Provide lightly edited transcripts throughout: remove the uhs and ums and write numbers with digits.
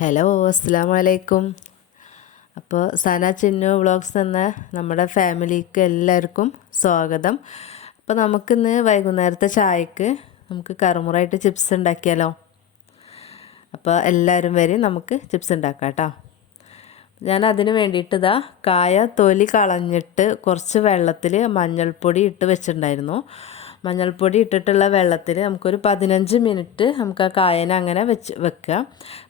Hello അസ്സലാമു അലൈക്കും. അപ്പോൾ സന ചിന്നു വ്ളോഗ്സ് എന്ന നമ്മുടെ ഫാമിലിക്ക് എല്ലാവർക്കും സ്വാഗതം. അപ്പോൾ നമുക്കിന്ന് വൈകുന്നേരത്തെ ചായക്ക് നമുക്ക് കറുമുറായിട്ട് ചിപ്സ് ഉണ്ടാക്കിയാലോ. അപ്പോൾ എല്ലാവരും വരും, നമുക്ക് ചിപ്സ് ഉണ്ടാക്കാം കേട്ടോ. ഞാൻ അതിന് വേണ്ടിയിട്ട് കായ തൊലി കളഞ്ഞിട്ട് കുറച്ച് വെള്ളത്തിൽ മഞ്ഞൾപ്പൊടി ഇട്ട് വെച്ചിട്ടുണ്ടായിരുന്നു. മഞ്ഞൾപ്പൊടി ഇട്ടിട്ടുള്ള വെള്ളത്തിൽ നമുക്കൊരു 15 മിനിറ്റ് നമുക്ക് ആ കായനെ അങ്ങനെ വെക്കുക.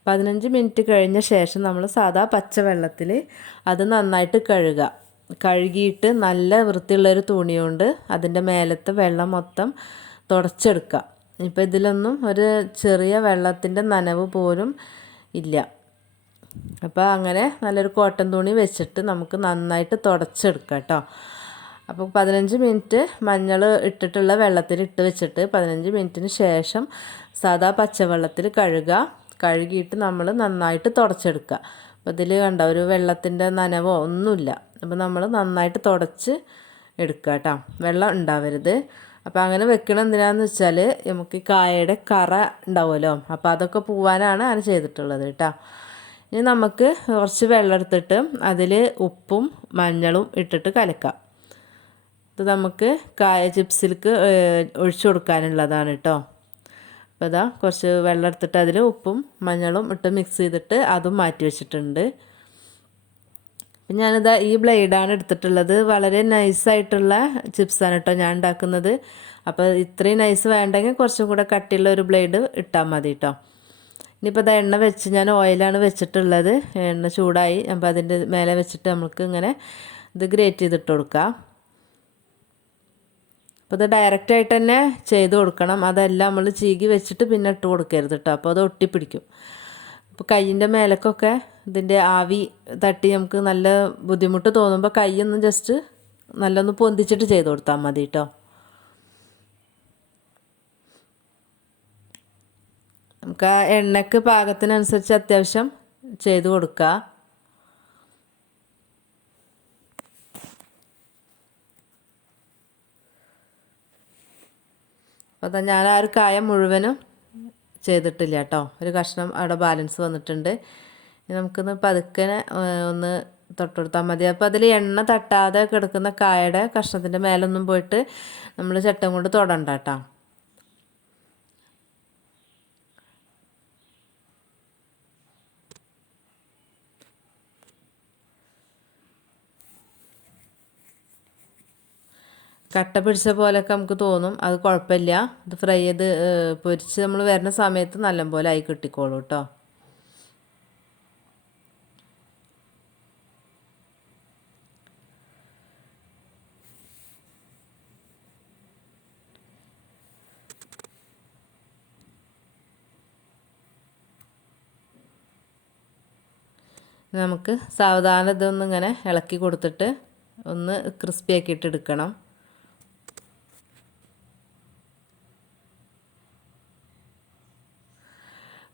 15 മിനിറ്റ് കഴിഞ്ഞ ശേഷം നമ്മൾ സാധാ പച്ചവെള്ളത്തിൽ അത് നന്നായിട്ട് കഴുകിയിട്ട് നല്ല വൃത്തിയുള്ളൊരു തുണി കൊണ്ട് അതിൻ്റെ മേലത്തെ വെള്ളം മൊത്തം തുടച്ചെടുക്കുക. ഇപ്പോൾ ഇതിലൊന്നും ഒരു ചെറിയ വെള്ളത്തിൻ്റെ നനവ് പോലും ഇല്ല. അപ്പോൾ അങ്ങനെ നല്ലൊരു കോട്ടൺ തുണി വെച്ചിട്ട് നമുക്ക് നന്നായിട്ട് തുടച്ചെടുക്കാം കേട്ടോ. അപ്പോൾ 15 മിനിറ്റ് മഞ്ഞൾ ഇട്ടിട്ടുള്ള വെള്ളത്തിൽ ഇട്ട് വെച്ചിട്ട് 15 മിനിറ്റിന് ശേഷം സാധാ പച്ചവെള്ളത്തിൽ കഴുകിയിട്ട് നമ്മൾ നന്നായിട്ട് തുടച്ചെടുക്കുക. അപ്പോൾ ഇതിൽ കണ്ട ഒരു വെള്ളത്തിൻ്റെ നനവോ ഒന്നുമില്ല. അപ്പോൾ നമ്മൾ നന്നായിട്ട് തുടച്ച് എടുക്കുക കേട്ടോ, വെള്ളം ഉണ്ടാവരുത്. അപ്പോൾ അങ്ങനെ വെക്കണം എന്തിനാന്ന് വെച്ചാൽ നമുക്ക് കായയുടെ കറ ഉണ്ടാവുമല്ലോ, അപ്പോൾ അതൊക്കെ പോവാനാണ് അങ്ങനെ ചെയ്തിട്ടുള്ളത് കേട്ടോ. ഇനി നമുക്ക് കുറച്ച് വെള്ളം എടുത്തിട്ട് അതിൽ ഉപ്പും മഞ്ഞളും ഇട്ടിട്ട് കലക്കാം. ഇത് നമുക്ക് കായ ചിപ്സിലേക്ക് ഒഴിച്ചു കൊടുക്കാനുള്ളതാണ് കേട്ടോ. അപ്പോൾ കുറച്ച് വെള്ളം എടുത്തിട്ട് അതിൽ ഉപ്പും മഞ്ഞളും ഇട്ട് മിക്സ് ചെയ്തിട്ട് അതും മാറ്റി വെച്ചിട്ടുണ്ട്. ഞാനിതാ ഈ ബ്ലേഡാണ് എടുത്തിട്ടുള്ളത്. വളരെ നൈസായിട്ടുള്ള ചിപ്സാണ് കേട്ടോ ഞാൻ ഉണ്ടാക്കുന്നത്. അപ്പോൾ ഇത്രയും നൈസ് വേണ്ടെങ്കിൽ കുറച്ചും കൂടെ കട്ടിയുള്ള ഒരു ബ്ലേഡ് ഇട്ടാൽ മതി കേട്ടോ. ഇനിയിപ്പോൾ എണ്ണ വെച്ച് ഞാൻ ഓയിലാണ് വെച്ചിട്ടുള്ളത്. എണ്ണ ചൂടായി, അപ്പോൾ അതിൻ്റെ മേലെ വെച്ചിട്ട് നമുക്ക് ഇങ്ങനെ ഇത് ഗ്രേറ്റ് ചെയ്തിട്ട് കൊടുക്കാം. അപ്പോൾ ഇത് ഡയറക്റ്റായിട്ട് തന്നെ ചെയ്ത് കൊടുക്കണം. അതെല്ലാം നമ്മൾ ചീകി വെച്ചിട്ട് പിന്നെ ഇട്ട് കൊടുക്കരുത് കേട്ടോ, അപ്പോൾ അത് ഒട്ടിപ്പിടിക്കും. അപ്പോൾ കയ്യിൻ്റെ മേലക്കൊക്കെ ഇതിൻ്റെ ആവി തട്ടി നമുക്ക് നല്ല ബുദ്ധിമുട്ട് തോന്നുമ്പോൾ കൈയൊന്ന് ജസ്റ്റ് നല്ലൊന്ന് പൊന്തിച്ചിട്ട് ചെയ്ത് കൊടുത്താൽ മതി കേട്ടോ. നമുക്ക് ആ എണ്ണയ്ക്ക് പാകത്തിനനുസരിച്ച് അത്യാവശ്യം ചെയ്ത് കൊടുക്കുക. അപ്പോൾ ഞാൻ ആ ഒരു കായ മുഴുവനും ചെയ്തിട്ടില്ല കേട്ടോ, ഒരു കഷ്ണം അവിടെ ബാലൻസ് വന്നിട്ടുണ്ട്. നമുക്കൊന്ന് പതുക്കെ ഒന്ന് തൊട്ടുകൊടുത്താൽ മതി. അപ്പോൾ അതിൽ എണ്ണ തട്ടാതെ കിടക്കുന്ന കായയുടെ കഷ്ണത്തിൻ്റെ മേലൊന്നും പോയിട്ട് നമ്മൾ ചട്ടം കൊണ്ട് തൊടണ്ട കേട്ടോ. കട്ട പിടിച്ച പോലെയൊക്കെ നമുക്ക് തോന്നും, അത് കുഴപ്പമില്ല. ഇത് ഫ്രൈ ചെയ്ത് പൊരിച്ച് നമ്മൾ വരുന്ന സമയത്ത് നല്ലപോലെ ആയി കിട്ടിക്കോളൂ കേട്ടോ. നമുക്ക് സാവധാനം ഇതൊന്നും ഇങ്ങനെ ഇളക്കി കൊടുത്തിട്ട് ഒന്ന് ക്രിസ്പി ആക്കിയിട്ട് എടുക്കണം.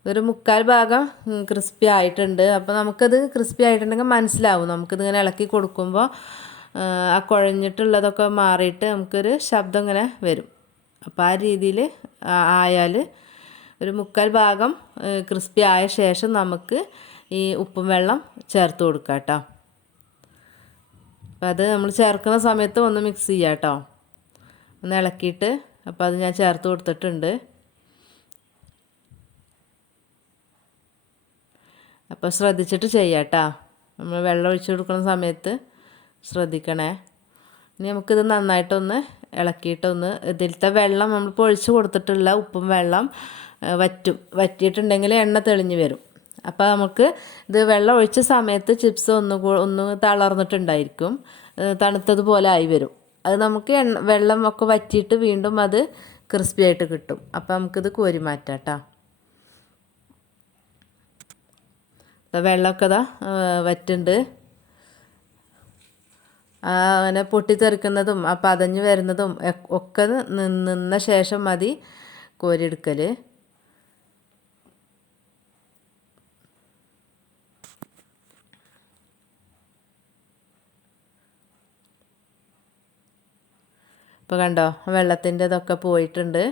ഒരു 1/4 ഭാഗം ക്രിസ്പി ആയിട്ടുണ്ട്. അപ്പോൾ നമുക്കത് ക്രിസ്പി ആയിട്ടുണ്ടെങ്കിൽ മനസ്സിലാവും. നമുക്കിതിങ്ങനെ ഇളക്കി കൊടുക്കുമ്പോൾ ആ കുഴഞ്ഞിട്ടുള്ളതൊക്കെ മാറിയിട്ട് നമുക്കൊരു ശബ്ദം ഇങ്ങനെ വരും. അപ്പോൾ ആ രീതിയിൽ ആയാൽ ഒരു 1/4 ഭാഗം ക്രിസ്പി ആയ ശേഷം നമുക്ക് ഈ ഉപ്പും വെള്ളം ചേർത്ത് കൊടുക്കാം കേട്ടോ. അപ്പോൾ അത് നമ്മൾ ചേർക്കുന്ന സമയത്ത് ഒന്ന് മിക്സ് ചെയ്യാം കേട്ടോ, ഒന്ന് ഇളക്കിയിട്ട്. അപ്പോൾ അത് ഞാൻ ചേർത്ത് കൊടുത്തിട്ടുണ്ട്. അപ്പോൾ ശ്രദ്ധിച്ചിട്ട് ചെയ്യാം കേട്ടോ, നമ്മൾ വെള്ളം ഒഴിച്ച് കൊടുക്കുന്ന സമയത്ത് ശ്രദ്ധിക്കണേ. ഇനി നമുക്കിത് നന്നായിട്ടൊന്ന് ഇളക്കിയിട്ടൊന്ന് ഇതിലത്തെ വെള്ളം നമ്മളിപ്പോൾ ഒഴിച്ച് കൊടുത്തിട്ടുള്ള ഉപ്പും വെള്ളം വറ്റിയിട്ടുണ്ടെങ്കിൽ എണ്ണ തെളിഞ്ഞ് വരും. അപ്പോൾ നമുക്ക് ഇത് വെള്ളം ഒഴിച്ച സമയത്ത് ചിപ്സ് ഒന്ന് തളർന്നിട്ടുണ്ടായിരിക്കും, തണുത്തതുപോലെ ആയി വരും. അത് നമുക്ക് വെള്ളം ഒക്കെ വറ്റിയിട്ട് വീണ്ടും അത് ക്രിസ്പി ആയിട്ട് കിട്ടും. അപ്പോൾ നമുക്കിത് കോരി മാറ്റാം കേട്ടോ. അപ്പോൾ വെള്ളമൊക്കെ വറ്റുണ്ട്. അങ്ങനെ പൊട്ടിത്തെറിക്കുന്നതും ആ പതഞ്ഞ് വരുന്നതും ഒക്കെ നിന്ന ശേഷം മതി കോരിയെടുക്കൽ. ഇപ്പോൾ കണ്ടോ, വെള്ളത്തിൻ്റെ ഇതൊക്കെ പോയിട്ടുണ്ട്.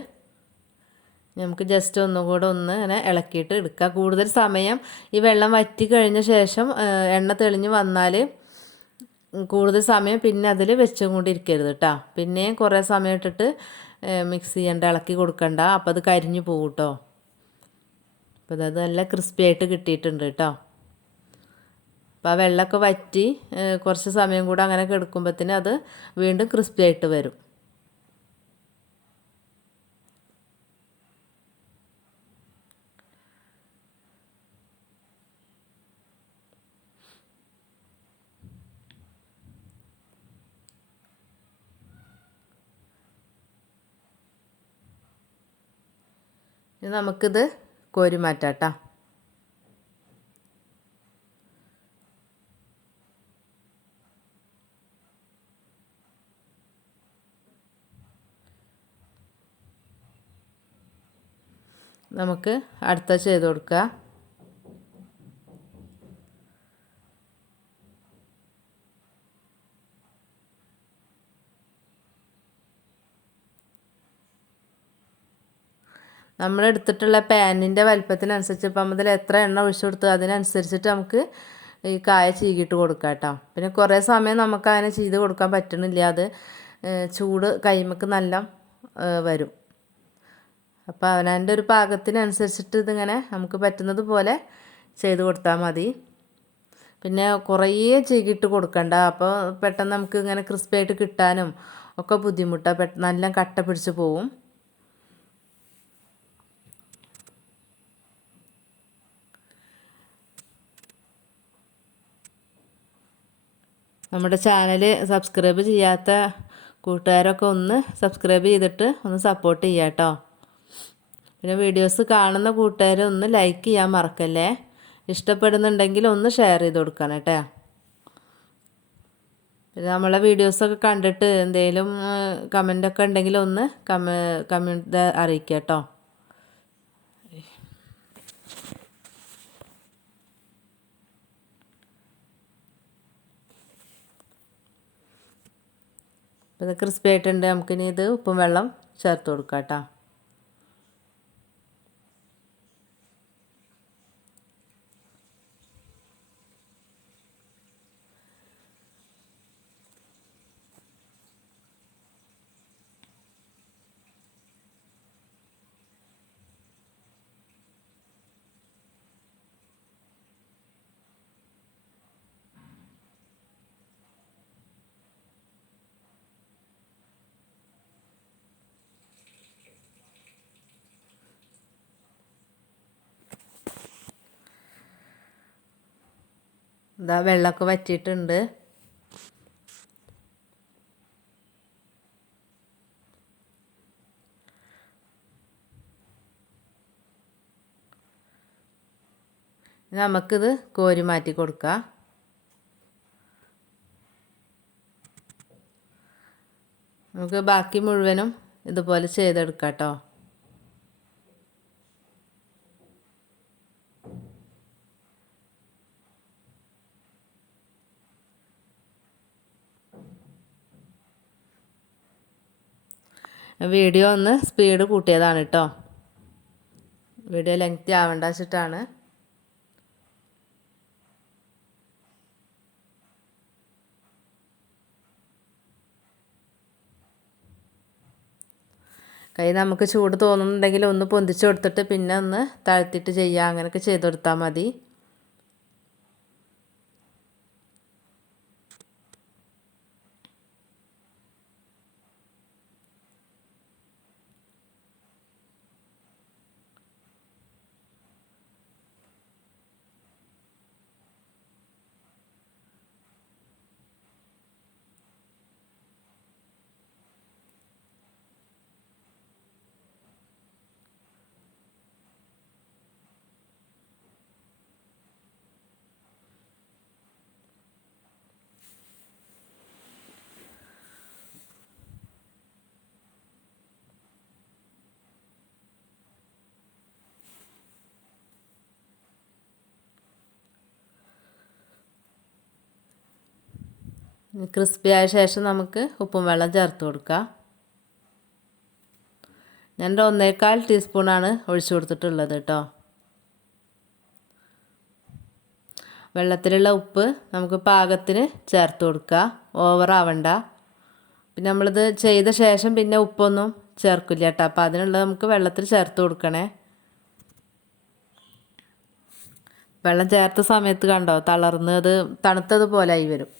നമുക്ക് ജസ്റ്റ് ഒന്നുകൂടെ ഒന്ന് ഇങ്ങനെ ഇളക്കിയിട്ട് എടുക്കുക. കൂടുതൽ സമയം ഈ വെള്ളം വറ്റി കഴിഞ്ഞ ശേഷം എണ്ണ തെളിഞ്ഞ് വന്നാൽ കൂടുതൽ സമയം പിന്നെ അതിൽ വെച്ചും കൊണ്ടിരിക്കരുത് കേട്ടോ. പിന്നെയും കുറേ സമയം ഇട്ടിട്ട് മിക്സ് ചെയ്യേണ്ട, ഇളക്കി കൊടുക്കണ്ട. അപ്പോൾ അത് കരിഞ്ഞു പോകും കേട്ടോ. അപ്പോൾ അത് നല്ല ക്രിസ്പി ആയിട്ട് കിട്ടിയിട്ടുണ്ട് കേട്ടോ. അപ്പോൾ ആ വെള്ളമൊക്കെ വറ്റി കുറച്ച് സമയം കൂടെ അങ്ങനെ കിടക്കുമ്പോഴത്തേന് അത് വീണ്ടും ക്രിസ്പി ആയിട്ട് വരും. ഇനി നമുക്കിത് കോരി മാറ്റാം കേട്ടോ. നമുക്ക് അടുത്ത ചെയ്ത് കൊടുക്കുക. നമ്മൾ എടുത്തിട്ടുള്ള പാനിൻ്റെ വലിപ്പത്തിനനുസരിച്ച് ഇപ്പം അതിൽ എത്ര എണ്ണ ഒഴിച്ചു കൊടുത്തു അതിനനുസരിച്ചിട്ട് നമുക്ക് ഈ കായ ചീകിയിട്ട് കൊടുക്കാം കേട്ടോ. പിന്നെ കുറേ സമയം നമുക്ക് അങ്ങനെ ചെയ്ത് കൊടുക്കാൻ പറ്റണില്ല, അത് ചൂട് കൈമക്ക് നല്ല വരും. അപ്പോൾ അവനവൻ്റെ ഒരു പാകത്തിനനുസരിച്ചിട്ട് ഇതിങ്ങനെ നമുക്ക് പറ്റുന്നത് പോലെ ചെയ്ത് കൊടുത്താൽ മതി. പിന്നെ കുറേ ചീകിയിട്ട് കൊടുക്കണ്ട, അപ്പോൾ പെട്ടെന്ന് നമുക്ക് ഇങ്ങനെ ക്രിസ്പി ആയിട്ട് കിട്ടാനും ഒക്കെ ബുദ്ധിമുട്ടാണ്, നല്ല കട്ട പിടിച്ച് പോവും. നമ്മുടെ ചാനൽ സബ്സ്ക്രൈബ് ചെയ്യാത്ത കൂട്ടുകാരൊക്കെ ഒന്ന് സബ്സ്ക്രൈബ് ചെയ്തിട്ട് ഒന്ന് സപ്പോർട്ട് ചെയ്യാം കേട്ടോ. പിന്നെ വീഡിയോസ് കാണുന്ന കൂട്ടുകാർ ഒന്ന് ലൈക്ക് ചെയ്യാൻ മറക്കല്ലേ. ഇഷ്ടപ്പെടുന്നുണ്ടെങ്കിൽ ഒന്ന് ഷെയർ ചെയ്ത് കൊടുക്കണം കേട്ടോ. പിന്നെ നമ്മളെ വീഡിയോസൊക്കെ കണ്ടിട്ട് എന്തെങ്കിലും കമൻ്റൊക്കെ ഉണ്ടെങ്കിൽ ഒന്ന് കമൻ്റ് അറിയിക്കുക കേട്ടോ. അപ്പോൾ ഇത് ക്രിസ്പി ആയിട്ടുണ്ട്. നമുക്കിനി ഇത് ഉപ്പും വെള്ളം ചേർത്ത് കൊടുക്കാം കേട്ടോ. ഇതാ വെള്ളമൊക്കെ വറ്റിയിട്ടുണ്ട്. നമുക്കിത് കോരി മാറ്റി കൊടുക്കാം. നമുക്ക് ബാക്കി മുഴുവനും ഇതുപോലെ ചെയ്തെടുക്കാം കേട്ടോ. വീഡിയോ ഒന്ന് സ്പീഡ് കൂട്ടിയതാണ് കേട്ടോ, വീഡിയോ ലെങ്തി ആവേണ്ട വെച്ചിട്ടാണ്. കൈ നമുക്ക് ചൂട് തോന്നുന്നുണ്ടെങ്കിൽ ഒന്ന് പൊന്തിച്ച് കൊടുത്തിട്ട് പിന്നെ ഒന്ന് താഴ്ത്തിയിട്ട് ചെയ്യുക, അങ്ങനെയൊക്കെ ചെയ്ത് കൊടുത്താൽ മതി. ക്രിസ്പി ആയ ശേഷം നമുക്ക് ഉപ്പും വെള്ളം ചേർത്ത് കൊടുക്കാം. ഞാൻ 1/4 ടീസ്പൂണാണ് ഒഴിച്ചു കൊടുത്തിട്ടുള്ളത് കേട്ടോ. വെള്ളത്തിലുള്ള ഉപ്പ് നമുക്ക് പാകത്തിന് ചേർത്ത് കൊടുക്കുക, ഓവറാവണ്ട. പിന്നെ നമ്മളിത് ചെയ്ത ശേഷം പിന്നെ ഉപ്പൊന്നും ചേർക്കില്ല കേട്ടോ. അപ്പോൾ അതിനുള്ളത് നമുക്ക് വെള്ളത്തിൽ ചേർത്ത് കൊടുക്കണേ. വെള്ളം ചേർത്ത സമയത്ത് കണ്ടോ തളർന്ന് അത് തണുത്തതുപോലായി വരും.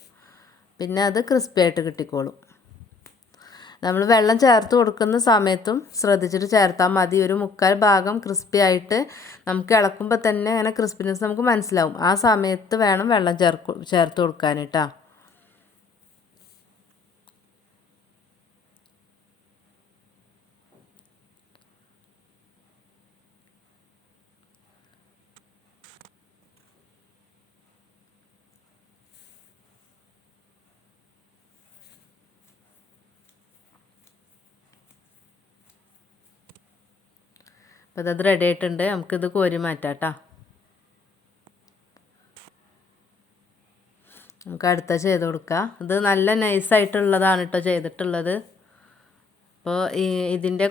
പിന്നെ അത് ക്രിസ്പി ആയിട്ട് കിട്ടിക്കോളും. നമ്മൾ വെള്ളം ചേർത്ത് കൊടുക്കുന്ന സമയത്തും ശ്രദ്ധിച്ചിട്ട് ചേർത്താൽ മതി. ഒരു 1/4 ഭാഗം ക്രിസ്പി ആയിട്ട് നമുക്ക് ഇളക്കുമ്പോൾ തന്നെ അങ്ങനെ ക്രിസ്പിനെസ് നമുക്ക് മനസ്സിലാവും. ആ സമയത്ത് വേണം വെള്ളം ചേർത്ത് കൊടുക്കാൻ കേട്ടോ. അപ്പോൾ അത് റെഡി ആയിട്ടുണ്ട്. നമുക്കിത് കോരി മാറ്റാം കേട്ടോ. നമുക്ക് അടുത്ത ചെയ്ത് കൊടുക്കാം. ഇത് നല്ല നൈസായിട്ടുള്ളതാണ് കേട്ടോ ചെയ്തിട്ടുള്ളത്. അപ്പോൾ ഇതിൻ്റെ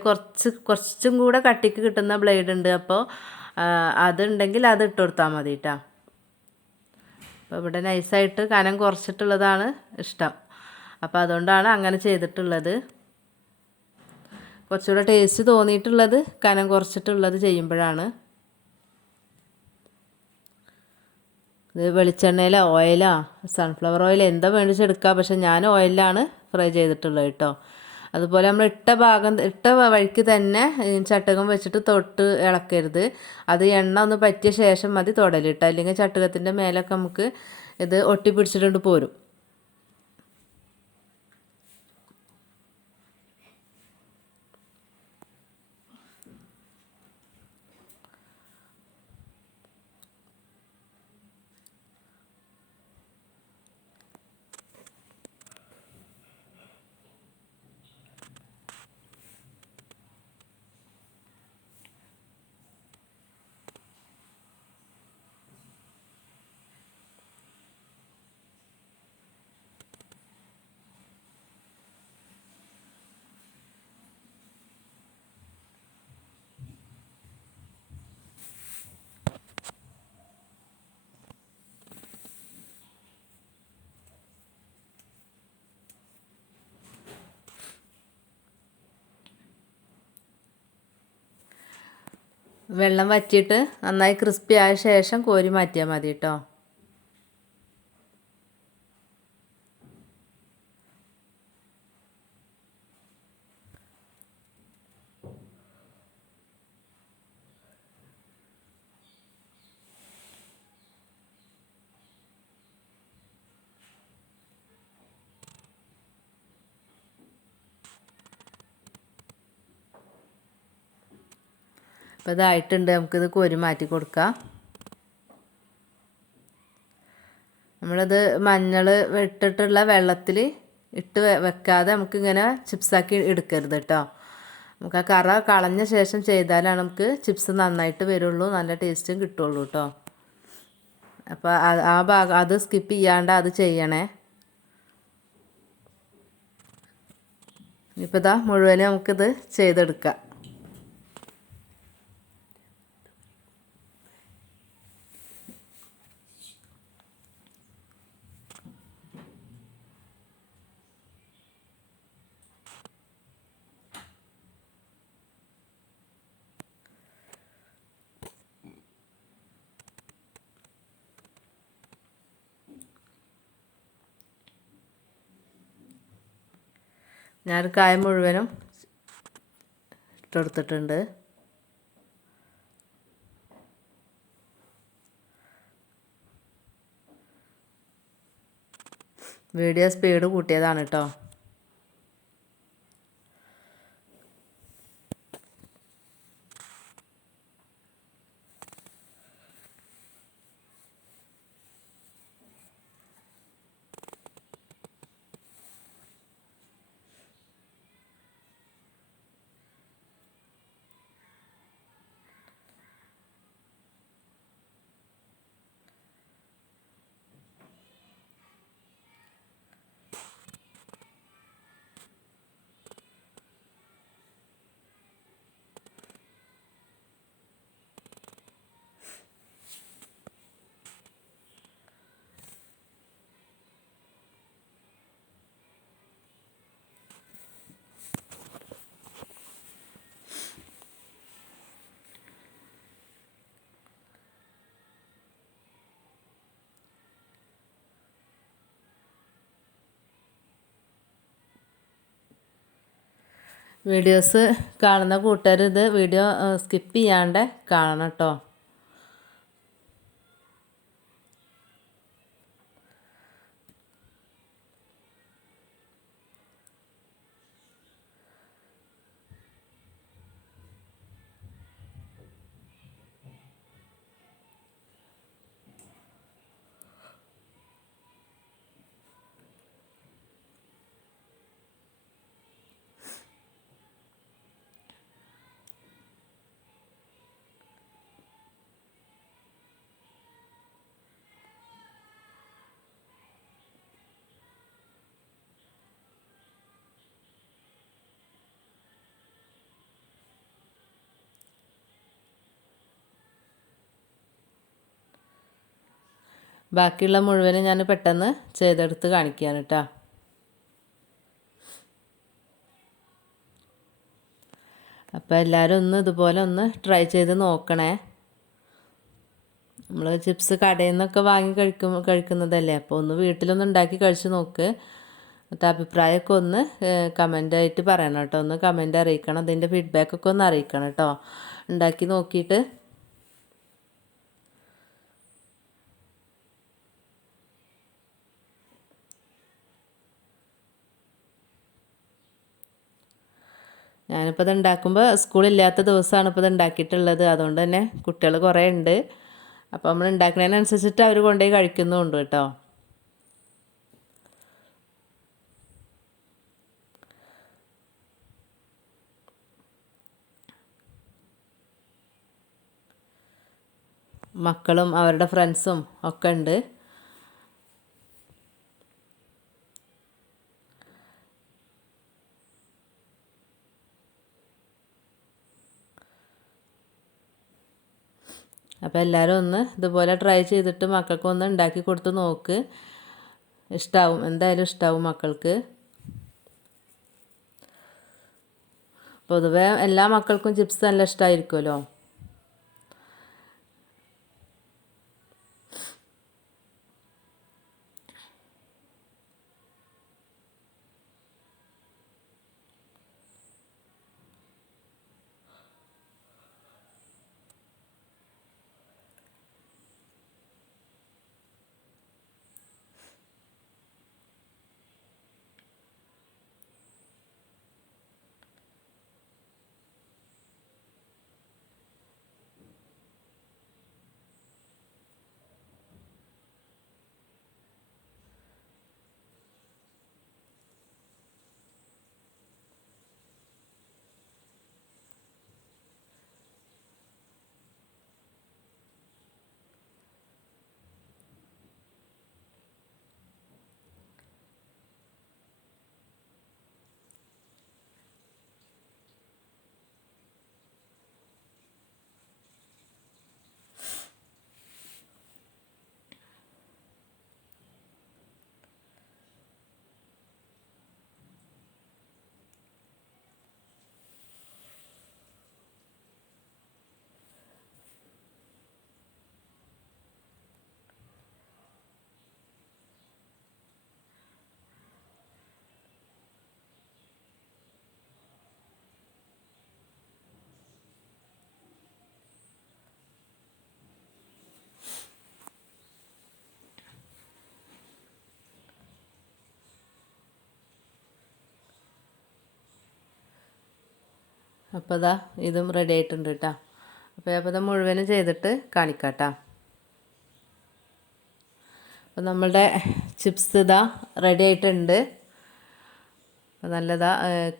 കുറച്ചും കൂടെ കട്ടിക്ക് കിട്ടുന്ന ബ്ലേഡ് ഉണ്ട്. അപ്പോൾ അതുണ്ടെങ്കിൽ അത് ഇട്ട് കൊടുത്താൽ മതി കേട്ടോ. അപ്പോൾ ഇവിടെ നൈസായിട്ട് കനം കുറച്ചിട്ടുള്ളതാണ് ഇഷ്ടം. അപ്പോൾ അതുകൊണ്ടാണ് അങ്ങനെ ചെയ്തിട്ടുള്ളത്. കുറച്ചുകൂടെ ടേസ്റ്റ് തോന്നിയിട്ടുള്ളത് കനം കുറച്ചിട്ടുള്ളത് ചെയ്യുമ്പോഴാണ്. ഇത് വെളിച്ചെണ്ണയിലോ ഓയിലോ സൺഫ്ലവർ ഓയിൽ എന്താ മേടിച്ചെടുക്കുക. പക്ഷെ ഞാൻ ഓയിലാണ് ഫ്രൈ ചെയ്തിട്ടുള്ളത് കേട്ടോ. അതുപോലെ നമ്മൾ ഇട്ട വഴിക്ക് തന്നെ ചട്ടകം വെച്ചിട്ട് തൊട്ട് ഇളക്കരുത്. അത് എണ്ണ ഒന്ന് പറ്റിയ ശേഷം മതി തൊടലിട്ട്. അല്ലെങ്കിൽ ചട്ടകത്തിൻ്റെ മേലൊക്കെ നമുക്ക് ഇത് ഒട്ടിപ്പിടിച്ചിട്ടുണ്ട് പോരും. വെള്ളം വറ്റിയിട്ട് നന്നായി ക്രിസ്പി ആയ ശേഷം കോരി മാറ്റിയാൽ മതി കേട്ടോ. അപ്പോൾ ഇതായിട്ടുണ്ട്. നമുക്കിത് കോരി മാറ്റി കൊടുക്കാം. നമ്മളത് മഞ്ഞൾ ഇട്ടിട്ടുള്ള വെള്ളത്തിൽ ഇട്ട് വെക്കാതെ നമുക്കിങ്ങനെ ചിപ്സാക്കി എടുക്കരുത് കേട്ടോ. നമുക്ക് ആ കറ കളഞ്ഞ ശേഷം ചെയ്താലാണ് നമുക്ക് ചിപ്സ് നന്നായിട്ട് വരുള്ളൂ, നല്ല ടേസ്റ്റും കിട്ടുള്ളൂ കേട്ടോ. അപ്പോൾ ആ ഭാഗം അത് സ്കിപ്പ് ചെയ്യാണ്ട് അത് ചെയ്യണേ. ഇപ്പോൾ ഇതാ മുഴുവനും നമുക്കിത് ചെയ്തെടുക്കാം. ഞാനൊരു കായ മുഴുവനും ഇട്ടെടുത്തിട്ടുണ്ട്. വീഡിയോ സ്പീഡ് കൂട്ടിയതാണ് കേട്ടോ. വീഡിയോസ് കാണുന്ന കൂട്ടുകാർ ഇത് വീഡിയോ സ്കിപ്പ് ചെയ്യാണ്ട് കാണണം കേട്ടോ. ബാക്കിയുള്ള മുഴുവനും ഞാൻ പെട്ടെന്ന് ചെയ്തെടുത്ത് കാണിക്കുകയാണ് കേട്ടോ. അപ്പോൾ എല്ലാവരും ഒന്ന് ഇതുപോലെ ഒന്ന് ട്രൈ ചെയ്ത് നോക്കണേ. നമ്മൾ ചിപ്സ് കടയിൽ നിന്നൊക്കെ വാങ്ങി കഴിക്കുന്നതല്ലേ, അപ്പോൾ ഒന്ന് വീട്ടിലൊന്ന് ഉണ്ടാക്കി കഴിച്ച് നോക്ക്. എന്നിട്ട് അഭിപ്രായമൊക്കെ ഒന്ന് കമൻ്റായിട്ട് പറയണം കേട്ടോ. ഒന്ന് കമൻ്റ് അറിയിക്കണം, അതിൻ്റെ ഫീഡ്ബാക്കൊക്കെ ഒന്ന് അറിയിക്കണം കേട്ടോ, ഉണ്ടാക്കി നോക്കിയിട്ട്. ഞാനിപ്പോൾ ഇത് ഉണ്ടാക്കുമ്പോൾ സ്കൂളില്ലാത്ത ദിവസമാണ് ഇപ്പോൾ ഇത് ഉണ്ടാക്കിയിട്ടുള്ളത്. അതുകൊണ്ട് തന്നെ കുട്ടികൾ കുറേ ഉണ്ട്. അപ്പോൾ നമ്മൾ ഉണ്ടാക്കുന്നതിനനുസരിച്ചിട്ട് അവർ കൊണ്ടുപോയി കഴിക്കുന്നുമുണ്ട് കേട്ടോ. മക്കളും അവരുടെ ഫ്രണ്ട്സും ഒക്കെ ഉണ്ട്. അപ്പോൾ എല്ലാവരും ഒന്ന് ഇതുപോലെ ട്രൈ ചെയ്തിട്ട് മക്കൾക്കൊന്ന് ഉണ്ടാക്കി കൊടുത്ത് നോക്ക്. ഇഷ്ടമാവും, എന്തായാലും ഇഷ്ടമാവും മക്കൾക്ക്. പൊതുവേ എല്ലാ മക്കൾക്കും ചിപ്സ് നല്ല ഇഷ്ടമായിരിക്കുമല്ലോ. അപ്പോൾ ഇതാ ഇതും റെഡി ആയിട്ടുണ്ട് കേട്ടോ. അപ്പോൾ ഇത് മുഴുവനും ചെയ്തിട്ട് കാണിക്കാം കേട്ടോ. അപ്പോൾ നമ്മളുടെ ചിപ്സ് ഇതാ റെഡി ആയിട്ടുണ്ട്. അപ്പോൾ നല്ലതാ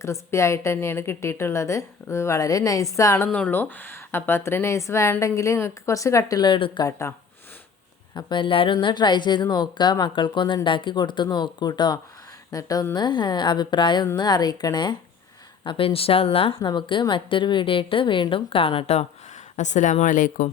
ക്രിസ്പി ആയിട്ട് തന്നെയാണ് കിട്ടിയിട്ടുള്ളത്. ഇത് വളരെ നൈസാണെന്നുള്ളൂ. അപ്പോൾ അത്രയും നൈസ് വേണ്ടെങ്കിൽ നിങ്ങൾക്ക് കുറച്ച് കട്ടിയുള്ളത് എടുക്കാം കേട്ടോ. അപ്പോൾ എല്ലാവരും ഒന്ന് ട്രൈ ചെയ്ത് നോക്കുക, മക്കൾക്കൊന്ന് ഉണ്ടാക്കി കൊടുത്ത് നോക്കൂ കേട്ടോ. എന്നിട്ടൊന്ന് അഭിപ്രായം ഒന്ന് അറിയിക്കണേ. അപ്പോൾ ഇൻഷാ അല്ലാ നമുക്ക് മറ്റൊരു വീഡിയോ ആയിട്ട് വീണ്ടും കാണാം കേട്ടോ. അസ്സലാമു അലൈക്കും.